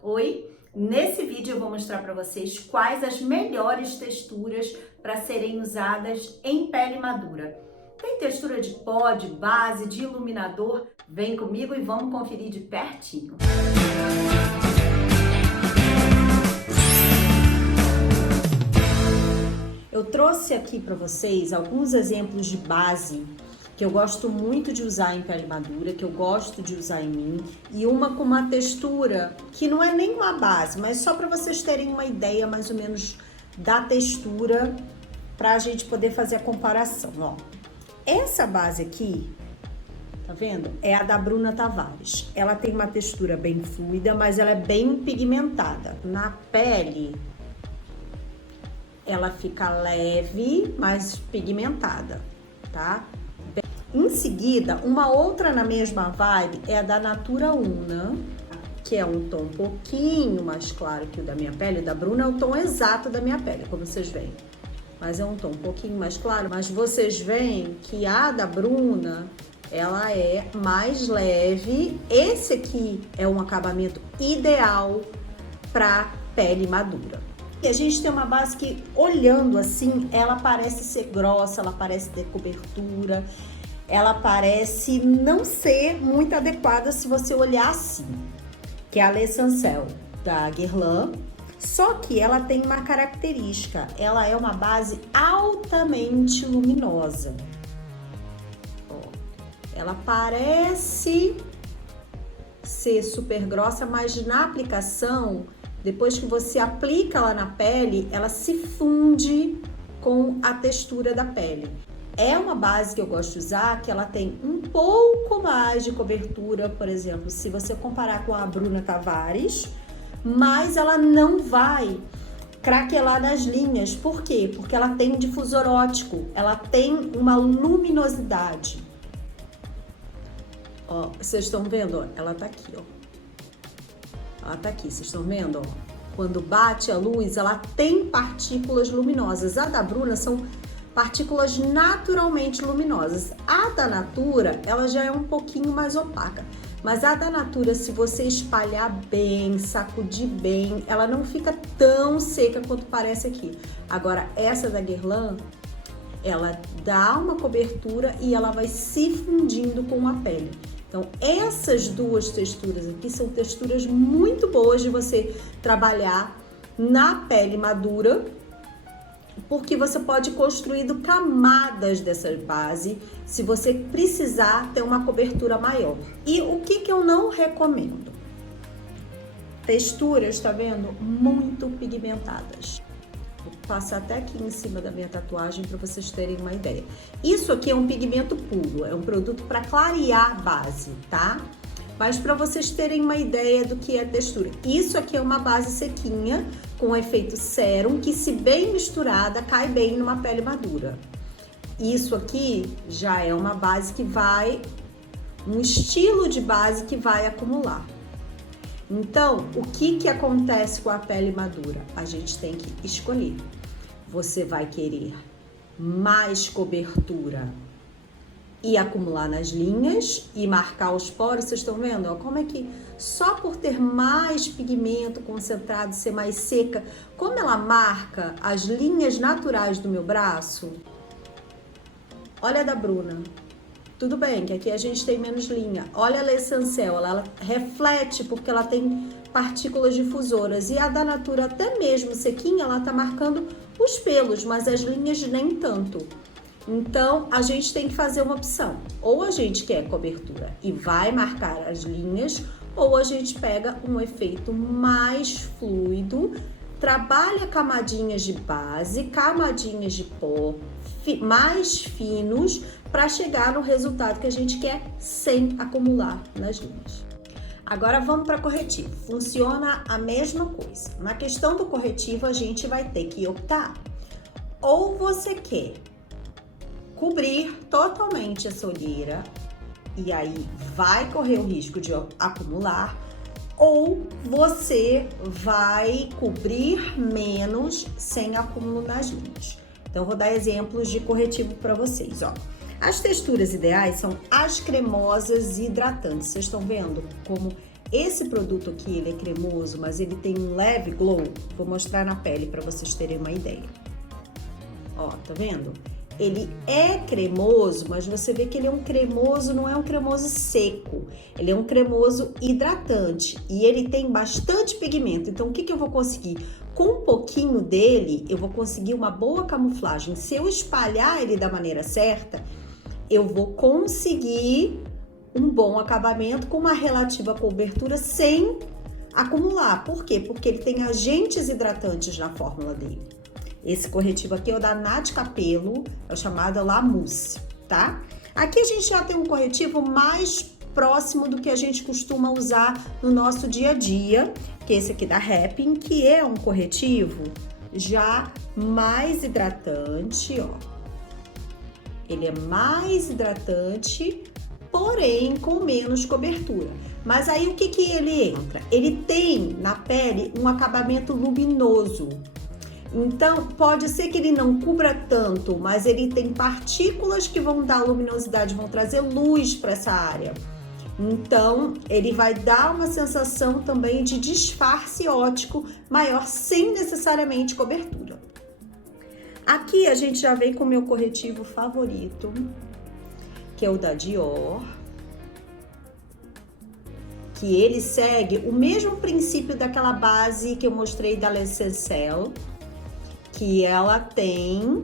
Oi, nesse vídeo eu vou mostrar para vocês quais as melhores texturas para serem usadas em pele madura. Tem textura de pó, de base, de iluminador? Vem comigo e vamos conferir de pertinho. Eu trouxe aqui para vocês alguns exemplos de base que eu gosto muito de usar em pele madura, que eu gosto de usar em mim, e uma com uma textura que não é nem uma base, mas só para vocês terem uma ideia mais ou menos da textura, para a gente poder fazer a comparação. Ó, essa base aqui, tá vendo? É a da Bruna Tavares. Ela tem uma textura bem fluida, mas ela é bem pigmentada. Na pele, ela fica leve, mas pigmentada, tá? Em seguida, uma outra na mesma vibe é a da Natura Una, que é um tom um pouquinho mais claro que o da minha pele. O da Bruna é o tom exato da minha pele, como vocês veem. Mas é um tom um pouquinho mais claro. Mas vocês veem que a da Bruna, ela é mais leve. Esse aqui é um acabamento ideal para pele madura. E a gente tem uma base que, olhando assim, ela parece ser grossa, ela parece ter cobertura. Ela parece não ser muito adequada se você olhar assim, que é a L'Essentiel da Guerlain, só que ela tem uma característica, ela é uma base altamente luminosa. Ó, ela parece ser super grossa, mas na aplicação, depois que você aplica ela na pele, ela se funde com a textura da pele. É uma base que eu gosto de usar, que ela tem um pouco mais de cobertura, por exemplo, se você comparar com a Bruna Tavares, mas ela não vai craquelar nas linhas. Por quê? Porque ela tem um difusor óptico, ela tem uma luminosidade. Ó, vocês estão vendo? Ó, ela tá aqui, ó. Ela tá aqui, vocês estão vendo? Ó? Quando bate a luz, ela tem partículas luminosas. A da Bruna são partículas naturalmente luminosas. A da Natura, ela já é um pouquinho mais opaca. Mas a da Natura, se você espalhar bem, sacudir bem, ela não fica tão seca quanto parece aqui. Agora, essa da Guerlain, ela dá uma cobertura e ela vai se fundindo com a pele. Então, essas duas texturas aqui são texturas muito boas de você trabalhar na pele madura, porque você pode ir construindo camadas dessa base se você precisar ter uma cobertura maior. E o que eu não recomendo? Texturas, tá vendo? Muito pigmentadas. Vou passar até aqui em cima da minha tatuagem para vocês terem uma ideia. Isso aqui é um pigmento puro, é um produto para clarear a base, tá? Mas para vocês terem uma ideia do que é a textura. Isso aqui é uma base sequinha, com efeito sérum, que se bem misturada, cai bem numa pele madura. Isso aqui já é uma base que vai, um estilo de base que vai acumular. Então, o que acontece com a pele madura? A gente tem que escolher. Você vai querer mais cobertura e acumular nas linhas e marcar os poros. Vocês estão vendo? Ó, como é que só por ter mais pigmento concentrado, ser mais seca, como ela marca as linhas naturais do meu braço? Olha a da Bruna. Tudo bem que aqui a gente tem menos linha. Olha a L'Essentiel, ela reflete porque ela tem partículas difusoras. E a da Natura, até mesmo sequinha, ela tá marcando os pelos, mas as linhas nem tanto. Então, a gente tem que fazer uma opção. Ou a gente quer cobertura e vai marcar as linhas, ou a gente pega um efeito mais fluido, trabalha camadinhas de base, camadinhas de pó, mais finos, para chegar no resultado que a gente quer sem acumular nas linhas. Agora vamos para corretivo. Funciona a mesma coisa. Na questão do corretivo, a gente vai ter que optar. Ou você quer cobrir totalmente essa olheira e aí vai correr o risco de acumular, ou você vai cobrir menos sem acúmulo nas linhas. Então, vou dar exemplos de corretivo para vocês, ó. As texturas ideais são as cremosas e hidratantes. Vocês estão vendo como Esse produto aqui, ele é cremoso, mas ele tem um leve glow. Vou mostrar na pele para vocês terem uma ideia. Ó, tá vendo? Ele é cremoso, mas você vê que ele é um cremoso, não é um cremoso seco. Ele é um cremoso hidratante e ele tem bastante pigmento. Então, o que eu vou conseguir? Com um pouquinho dele, eu vou conseguir uma boa camuflagem. Se eu espalhar ele da maneira certa, eu vou conseguir um bom acabamento com uma relativa cobertura sem acumular. Por quê? Porque ele tem agentes hidratantes na fórmula dele. Esse corretivo aqui é o da Nath Capello, é o chamado La Mousse, tá? Aqui a gente já tem um corretivo mais próximo do que a gente costuma usar no nosso dia a dia, que é esse aqui da Happn, que é um corretivo já mais hidratante, ó. Ele é mais hidratante, porém com menos cobertura. Mas aí o que ele entra? Ele tem na pele um acabamento luminoso. Então, pode ser que ele não cubra tanto, mas ele tem partículas que vão dar luminosidade, vão trazer luz para essa área. Então, ele vai dar uma sensação também de disfarce óptico maior, sem necessariamente cobertura. Aqui a gente já vem com o meu corretivo favorito, que é o da Dior, que ele segue o mesmo princípio daquela base que eu mostrei da L'Essentiel, que ela tem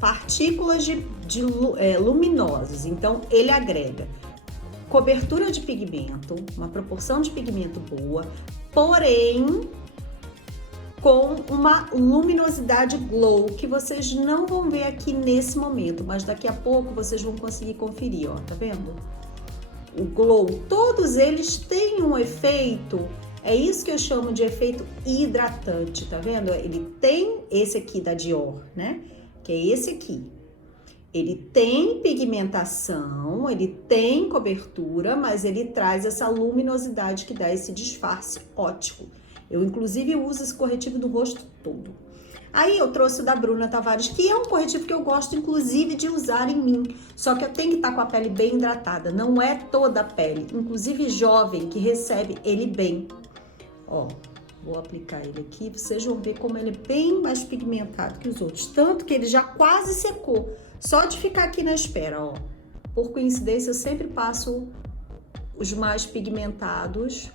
partículas luminosas, então ele agrega cobertura de pigmento, uma proporção de pigmento boa, porém com uma luminosidade glow, que vocês não vão ver aqui nesse momento, mas daqui a pouco vocês vão conseguir conferir, ó, tá vendo? O glow, todos eles têm um efeito. É isso que eu chamo de efeito hidratante, tá vendo? Ele tem esse aqui da Dior, né? Que é esse aqui. Ele tem pigmentação, ele tem cobertura, mas ele traz essa luminosidade que dá esse disfarce óptico. Eu, inclusive, uso esse corretivo do rosto todo. Aí eu trouxe o da Bruna Tavares, que é um corretivo que eu gosto, inclusive, de usar em mim. Só que eu tenho que estar com a pele bem hidratada, não é toda a pele. Inclusive jovem, que recebe ele bem. Ó, vou aplicar ele aqui, vocês vão ver como ele é bem mais pigmentado que os outros. Tanto que ele já quase secou, só de ficar aqui na espera, ó. Por coincidência, eu sempre passo os mais pigmentados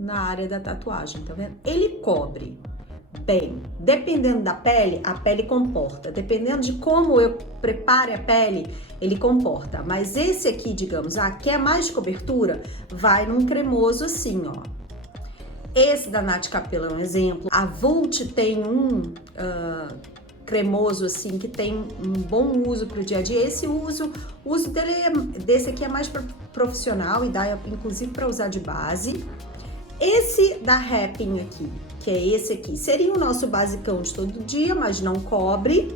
na área da tatuagem, tá vendo? Ele cobre bem. Dependendo da pele, a pele comporta. Dependendo de como eu prepare a pele, ele comporta. Mas esse aqui, digamos, quer mais cobertura, vai num cremoso assim, ó. Esse da Nath Capello é um exemplo. A Vult tem um cremoso assim, que tem um bom uso para o dia a dia. Esse o uso desse aqui é mais profissional e dá inclusive para usar de base. Esse da Happn aqui, que é esse aqui, seria o nosso basicão de todo dia, mas não cobre.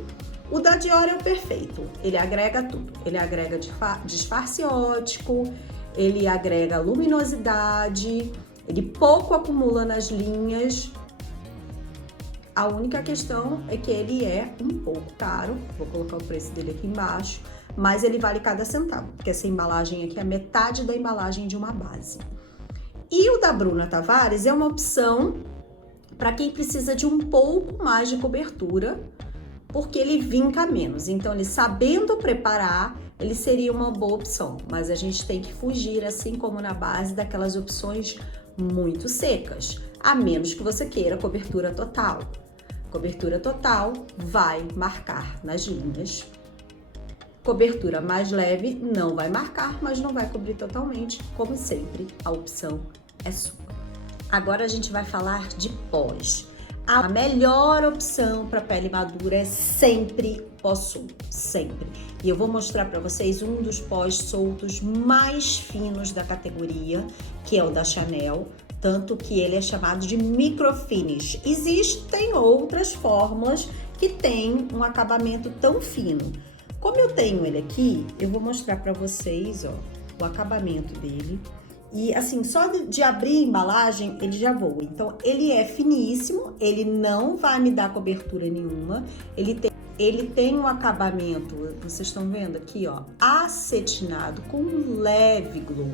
O da Dior é o perfeito, ele agrega tudo. Ele agrega disfarce óptico, ele agrega luminosidade, ele pouco acumula nas linhas. A única questão é que ele é um pouco caro, vou colocar o preço dele aqui embaixo, mas ele vale cada centavo, porque essa embalagem aqui é metade da embalagem de uma base. E o da Bruna Tavares é uma opção para quem precisa de um pouco mais de cobertura, porque ele vinca menos. Então, ele sabendo preparar, ele seria uma boa opção. Mas a gente tem que fugir, assim como na base, daquelas opções muito secas, a menos que você queira cobertura total. Cobertura total vai marcar nas linhas. Cobertura mais leve não vai marcar, mas não vai cobrir totalmente. Como sempre, a opção é sua. Agora a gente vai falar de pós. A melhor opção para pele madura é sempre pó solto, sempre. E eu vou mostrar para vocês um dos pós soltos mais finos da categoria, que é o da Chanel, tanto que ele é chamado de microfinish. Existem outras fórmulas que têm um acabamento tão fino. Como eu tenho ele aqui, eu vou mostrar para vocês, ó, o acabamento dele. E assim, só de abrir a embalagem, ele já voa. Então, ele é finíssimo, ele não vai me dar cobertura nenhuma. Ele tem ele tem um acabamento, vocês estão vendo aqui, ó, acetinado com um leve glow.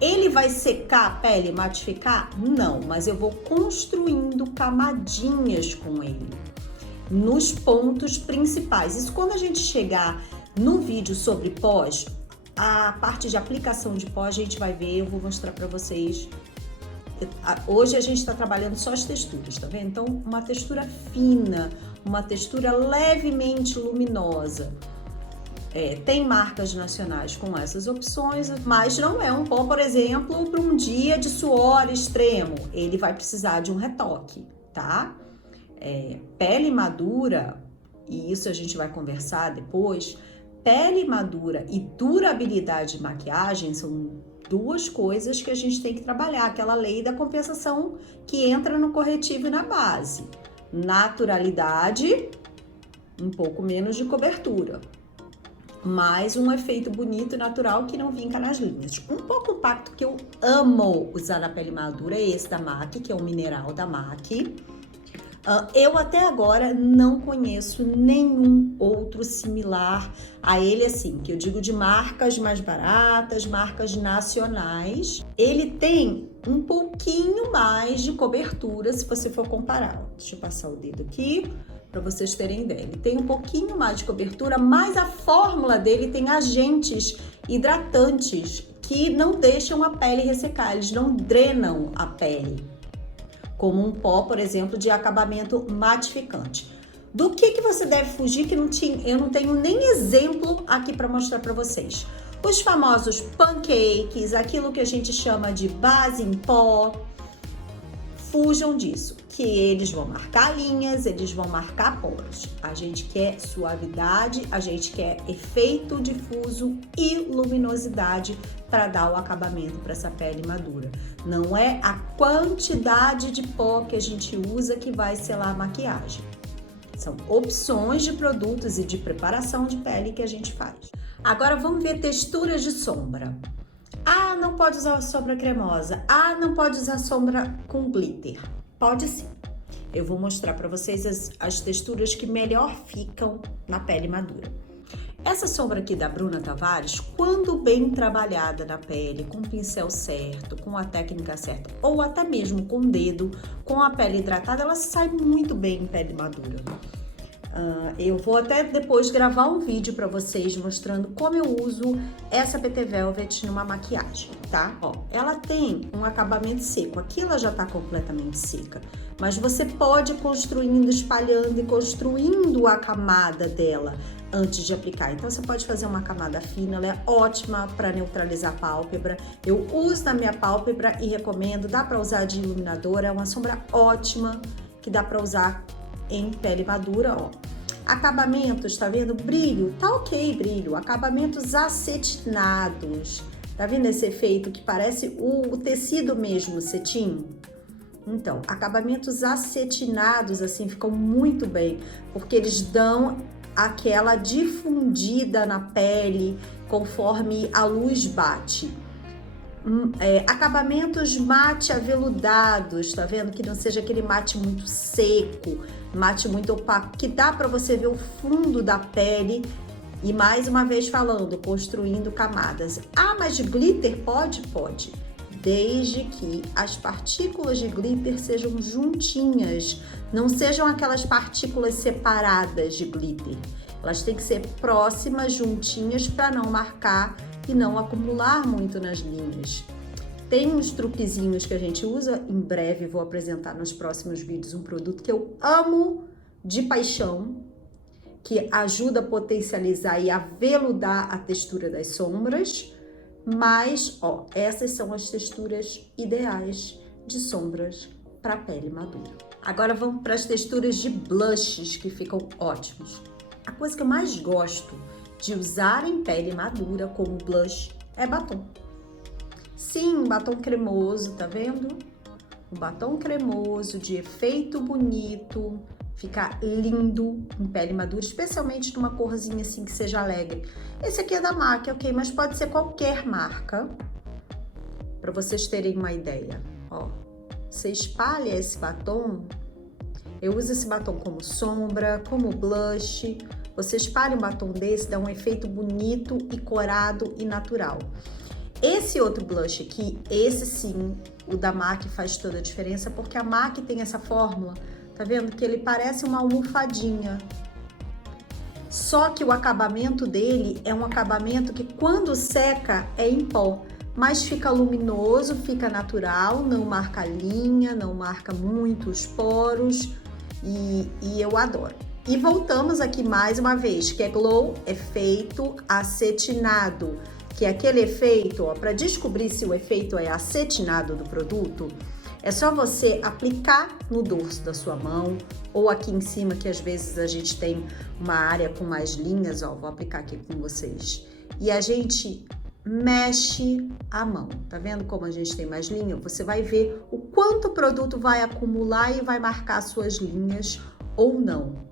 Ele vai secar a pele e matificar? Não, mas eu vou construindo camadinhas com ele nos pontos principais. Isso quando a gente chegar no vídeo sobre pós, a parte de aplicação de pós a gente vai ver, eu vou mostrar para vocês. Hoje a gente está trabalhando só as texturas, tá vendo? Então, uma textura fina, uma textura levemente luminosa. Tem marcas nacionais com essas opções, mas não é um pó, por exemplo, para um dia de suor extremo. Ele vai precisar de um retoque, tá? Pele madura, e isso a gente vai conversar depois, pele madura e durabilidade de maquiagem são duas coisas que a gente tem que trabalhar, aquela lei da compensação que entra no corretivo e na base. Naturalidade, um pouco menos de cobertura, mas um efeito bonito e natural que não vinca nas linhas. Um pouco compacto que eu amo usar na pele madura é esse da MAC, que é o mineral da MAC. Eu até agora não conheço nenhum outro similar a ele, assim, que eu digo de marcas mais baratas, marcas nacionais. Ele tem um pouquinho mais de cobertura, se você for comparar. Deixa eu passar o dedo aqui para vocês terem ideia. Ele tem um pouquinho mais de cobertura, mas a fórmula dele tem agentes hidratantes que não deixam a pele ressecar, eles não drenam a pele, como um pó, por exemplo, de acabamento matificante. Do que você deve fugir, que eu não tenho nem exemplo aqui para mostrar para vocês. Os famosos pancakes, aquilo que a gente chama de base em pó, fujam disso, que eles vão marcar linhas, eles vão marcar poros. A gente quer suavidade, a gente quer efeito difuso e luminosidade para dar o acabamento para essa pele madura. Não é a quantidade de pó que a gente usa que vai selar a maquiagem. São opções de produtos e de preparação de pele que a gente faz. Agora vamos ver texturas de sombra. Ah, não pode usar sombra cremosa. Ah, não pode usar sombra com glitter. Pode sim. Eu vou mostrar para vocês as texturas que melhor ficam na pele madura. Essa sombra aqui da Bruna Tavares, quando bem trabalhada na pele, com o pincel certo, com a técnica certa, ou até mesmo com o dedo, com a pele hidratada, ela sai muito bem em pele madura. Eu vou até depois gravar um vídeo para vocês mostrando como eu uso essa PT Velvet numa maquiagem, tá? Ó, ela tem um acabamento seco, aqui ela já tá completamente seca, mas você pode ir construindo, espalhando e construindo a camada dela antes de aplicar. Então você pode fazer uma camada fina, ela é ótima para neutralizar a pálpebra. Eu uso na minha pálpebra e recomendo, dá para usar de iluminador, é uma sombra ótima que dá para usar em pele madura, ó. Acabamentos, tá vendo? Brilho, tá ok, brilho. Acabamentos acetinados, tá vendo esse efeito que parece o tecido mesmo, cetim? Então, acabamentos acetinados, assim, ficam muito bem, porque eles dão aquela difundida na pele conforme a luz bate. Acabamentos mate aveludados, tá vendo? Que não seja aquele mate muito seco, mate muito opaco, que dá para você ver o fundo da pele. E mais uma vez falando, construindo camadas. Ah, mas de glitter pode? Pode. Desde que as partículas de glitter sejam juntinhas, não sejam aquelas partículas separadas de glitter. Elas têm que ser próximas, juntinhas, para não marcar e não acumular muito nas linhas. Tem uns truquezinhos que a gente usa, em breve vou apresentar nos próximos vídeos um produto que eu amo de paixão, que ajuda a potencializar e aveludar a textura das sombras, mas, ó, essas são as texturas ideais de sombras para pele madura. Agora vamos para as texturas de blushes, que ficam ótimos. A coisa que eu mais gosto de usar em pele madura como blush é batom. Sim, batom cremoso, tá vendo? Um batom cremoso de efeito bonito, fica lindo em pele madura, especialmente numa corzinha assim que seja alegre. Esse aqui é da MAC, ok, mas pode ser qualquer marca, para vocês terem uma ideia. Ó, você espalha esse batom Eu uso esse batom como sombra, como blush. Você espalha um batom desse, dá um efeito bonito e corado e natural. Esse outro blush aqui, esse sim, o da MAC faz toda a diferença, porque a MAC tem essa fórmula, tá vendo? Que ele parece uma almofadinha. Só que o acabamento dele é um acabamento que quando seca é em pó, mas fica luminoso, fica natural, não marca linha, não marca muitos poros e eu adoro. E voltamos aqui mais uma vez, que é Glow Efeito Acetinado, que é aquele efeito, ó, para descobrir se o efeito é acetinado do produto, é só você aplicar no dorso da sua mão ou aqui em cima, que às vezes a gente tem uma área com mais linhas, ó, vou aplicar aqui com vocês. E a gente mexe a mão, tá vendo como a gente tem mais linha? Você vai ver o quanto o produto vai acumular e vai marcar suas linhas ou não.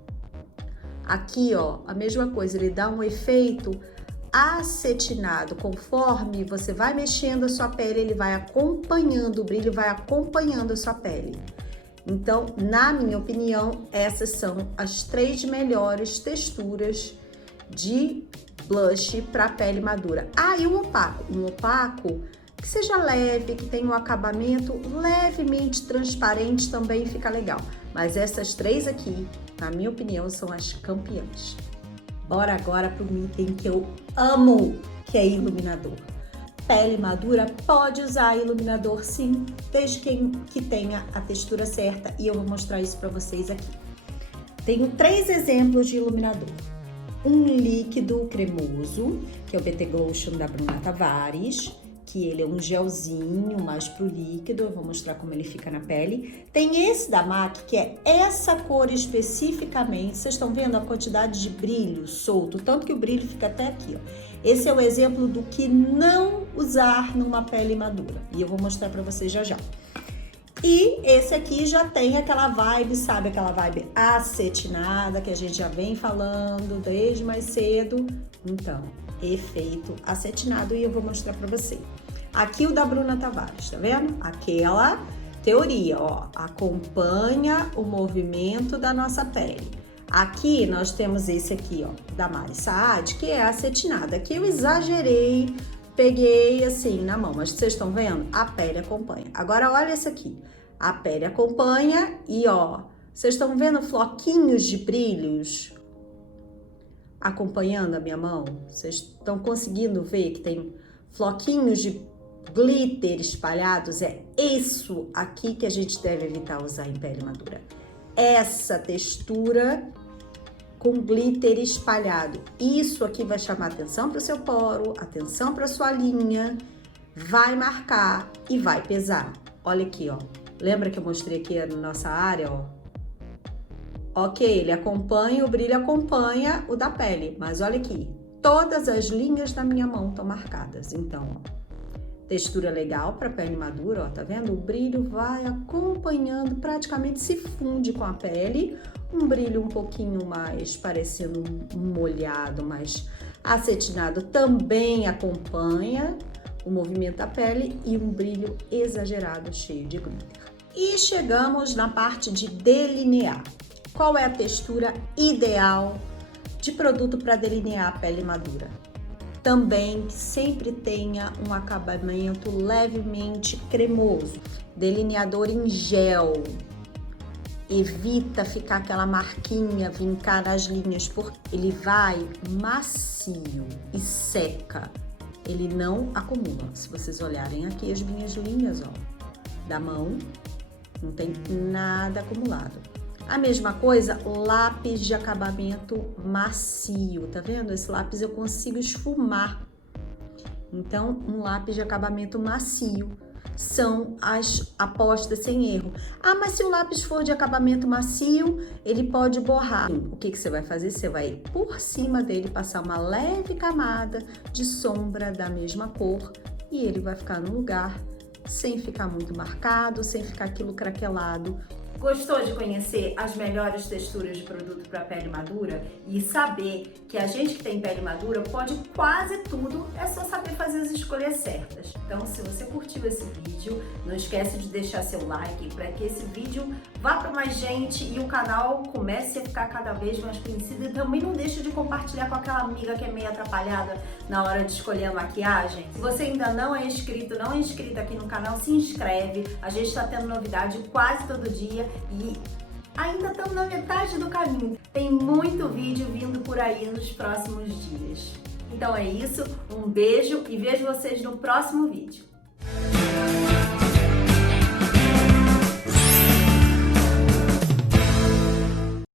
Aqui, ó, a mesma coisa, ele dá um efeito acetinado. Conforme você vai mexendo a sua pele, ele vai acompanhando, o brilho vai acompanhando a sua pele. Então, na minha opinião, essas são as 3 melhores texturas de blush para pele madura. Ah, e um opaco que seja leve, que tenha um acabamento levemente transparente também fica legal. Mas essas 3 aqui, na minha opinião, são as campeãs. Bora agora para um item que eu amo, que é iluminador. Pele madura pode usar iluminador sim, desde que tenha a textura certa, e eu vou mostrar isso para vocês aqui. Tenho 3 exemplos de iluminador. Um líquido cremoso, que é o BT Glotion da Bruna Tavares, que ele é um gelzinho mais pro líquido, eu vou mostrar como ele fica na pele. Tem esse da MAC, que é essa cor especificamente, vocês estão vendo a quantidade de brilho solto, tanto que o brilho fica até aqui, ó. Esse é o exemplo do que não usar numa pele madura, e eu vou mostrar pra vocês já já. E esse aqui já tem aquela vibe, sabe, aquela vibe acetinada que a gente já vem falando desde mais cedo. Então, efeito acetinado, e eu vou mostrar pra você. Aqui o da Bruna Tavares, tá vendo? Aquela teoria, ó, acompanha o movimento da nossa pele. Aqui nós temos esse aqui, ó, da Mari Saad, que é acetinado. Aqui eu exagerei, peguei assim na mão, mas vocês estão vendo? A pele acompanha. Agora olha esse aqui, a pele acompanha e ó, vocês estão vendo floquinhos de brilhos acompanhando a minha mão? Vocês estão conseguindo ver que tem floquinhos de glitter espalhados? É isso aqui que a gente deve evitar usar em pele madura. Essa textura com glitter espalhado. Isso aqui vai chamar atenção para o seu poro, atenção para a sua linha, vai marcar e vai pesar. Olha aqui, ó. Lembra que eu mostrei aqui na nossa área, ó? Ok, ele acompanha, o brilho acompanha o da pele, mas olha aqui, todas as linhas da minha mão estão marcadas. Então, ó, textura legal para pele madura, ó, tá vendo? O brilho vai acompanhando, praticamente se funde com a pele. Um brilho um pouquinho mais parecendo molhado, mais acetinado, também acompanha o movimento da pele, e um brilho exagerado, cheio de glitter. E chegamos na parte de delinear. Qual é a textura ideal de produto para delinear a pele madura? Também sempre tenha um acabamento levemente cremoso. Delineador em gel. Evita ficar aquela marquinha, vincar nas linhas, porque ele vai macio e seca. Ele não acumula. Se vocês olharem aqui as minhas linhas, ó, da mão, não tem nada acumulado. A mesma coisa, lápis de acabamento macio, tá vendo? Esse lápis eu consigo esfumar. Então, um lápis de acabamento macio são as apostas sem erro. Ah, mas se o lápis for de acabamento macio, ele pode borrar. O que você vai fazer? Você vai, por cima dele, passar uma leve camada de sombra da mesma cor e ele vai ficar no lugar sem ficar muito marcado, sem ficar aquilo craquelado Gostou de conhecer as melhores texturas de produto para pele madura e saber que a gente que tem pele madura pode quase tudo, é só saber fazer as escolhas certas. Então, se você curtiu esse vídeo, não esquece de deixar seu like para que esse vídeo vá para mais gente e o canal comece a ficar cada vez mais conhecido. E também não deixe de compartilhar com aquela amiga que é meio atrapalhada na hora de escolher a maquiagem. Se você ainda não é inscrito, não é inscrita aqui no canal, se inscreve. A gente está tendo novidade quase todo dia e ainda estamos na metade do caminho. Tem muito vídeo vindo por aí nos próximos dias. Então é isso, um beijo e vejo vocês no próximo vídeo.